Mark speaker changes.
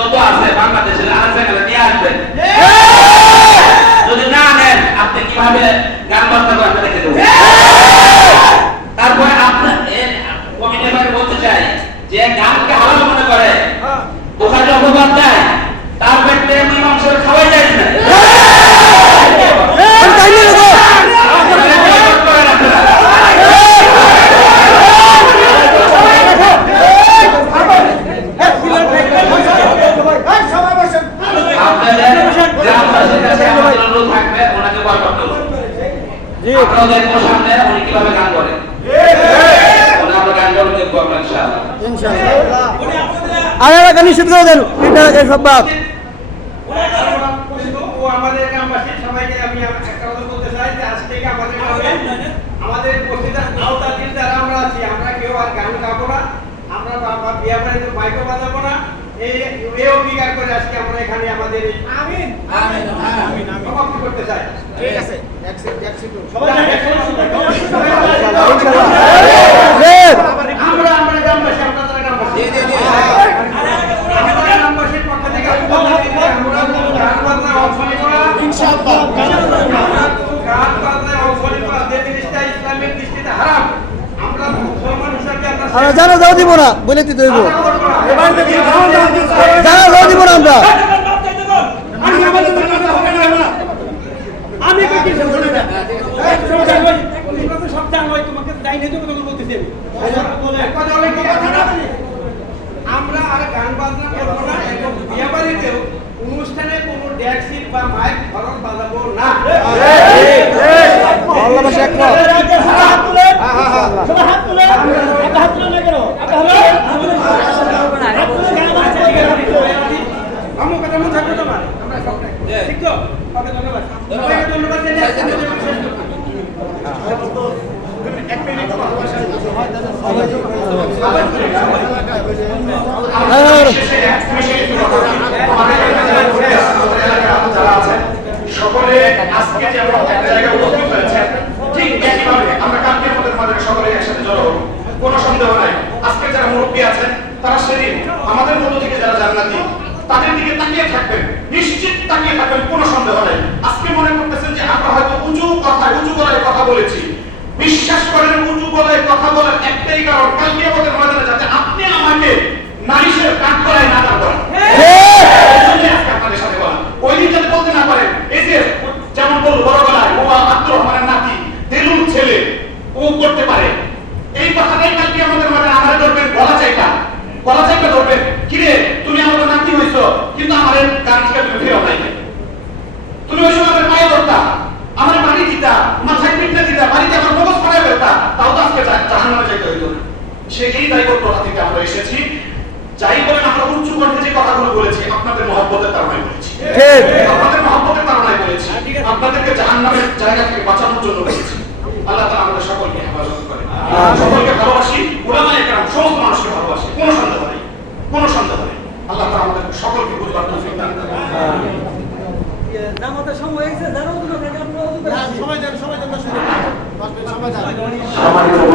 Speaker 1: যত আছে বাংলাদেশের আছে গেলে নিয়ে আসবেন যদি না নেন আপনি কীভাবে গান বাজনা করে আপনি দেখে দেবেন তারপরে আপনার বাইরে বলতে চাই যে গানকে হালাল মনে করে ওখানে অপবাদ আমাদের থাকবে ওনাকে বয়কট করুন আপনারা দেখব সামনে উনি কীভাবে গান করেন?
Speaker 2: আর এলাকা নিষেধ করে দেন। এটা এসব বাদ।
Speaker 3: আমাদের গ্রামবাসী সবাইকে আমি একটা কথা বলতে চাই যে আজ থেকে আমাদের গ্রামে আমাদের উপস্থিত আওতাধীন যারা আমরা আছি আমরা কেউ আর গান গাবো না। আমরা বিয়া বাড়িতে মাইকো বাজাবো এই অঙ্গীকার করে আজকে আমরা এখানে আমাদের আমিন আমিন আমিন সমাপ্তি করতে চাই ঠিক আছে আমরা আমরা গ্রামবাসী গ্রামবাসী গ্রামবাসীর পক্ষ থেকে আমরা
Speaker 2: জানা যাও দিব না বলে দিতে হইব দিব না আমরা
Speaker 3: আমি কি সব জানোই তোমাকে যাই নাই তো কথা বলতেছি আমি। আমরা আর গান বাজনা করব না এবং বিয়ে বাড়িতেও অনুষ্ঠানে কোনো ড্যাক্সিট বা মাইক খরচ বাজাবো না।
Speaker 2: আল্লাহ বাসা একমত
Speaker 3: আমার কথা মনে থাকবে তোমার আমরা সব ঠিক তো ওকে ধন্যবাদ সবাইকে ধন্যবাদ জানিয়ে আজকে ভিডিও শেষ করছি।
Speaker 2: হ্যাঁ, হ্যাঁ,
Speaker 4: সকলে আজকে যে আমরা একটা জায়গায় উপস্থিত হয়েছে ঠিক একইভাবে আমরা কালকের মধ্যে আমাদের সকলে একসাথে জড়ো হব কোনো সন্দেহ নাই আজকে যারা মুরব্বী আছেন তারা সেদিন আমাদের মধ্য থেকে যারা জান্নাতি তাদের দিকে তাকিয়ে থাকবেন নিশ্চিত তাকিয়ে থাকবেন কোনো সন্দেহ নাই আজকে মনে করতেছেন যে আমরা হয়তো উঁচু কথা উঁচু গলায় কথা বলেছি বিশ্বাস করেন উঁচু গলায় কথা বলার একটাই কারণ কালকে আমাদের ময়দানে যাতে আপনি আমাকে নারিশের কাঠ করায় না করেন। ওই দিন যাতে বলতে না পারেন, এই যে যেমন বলল বড় গলায়, ও আব্দুর রহমানের নাতি, দেলুর ছেলে, ও করতে পারে। এই কথাটাই কালকে আমাদের মাঝে আমারে ধরবেন, গলা চাইটা। গলা চাইটা ধরবেন। কিরে, তুমি আমাদের নাতি হইছো, কিন্তু আমাদের গান থেকে তুমি। তুমি ওই সময় আমার পায়ে ধরতা, আমার বাড়ি দিতা, মাথায় পিঠটা দিতা, বাড়িতে আমার মগজ ফাড়ায় ফেলতা, তাও তো আজকে জাহান্নামে যাইতে হইতো না। সেই দায়বদ্ধতা থেকে আমরা এসেছি। যাই বলেন আমরা উচ্চ কণ্ঠে যে কথাগুলো বলেছি আপনাদের মহব্বতের কারণে বলেছি। আপনাদের মহব্বতের কারণে বলেছি। আপনাদেরকে জাহান্নামের জায়গা থেকে বাঁচানোর জন্য বলেছি। আল্লাহ তাআলা আমাদের সকলকে হেফাজত করে সকলকে ভালোবাসি উলামায়ে কেরাম সমস্ত মানুষকে ভালোবাসি কোনো সন্দেহ নেই কোনো সন্দেহ নেই আল্লাহ তাআলা আমাদের সকলকে বুঝবার তৌফিক দান করেন
Speaker 3: নামাজের সময় হয়েছে সময় তো সময় আপনারা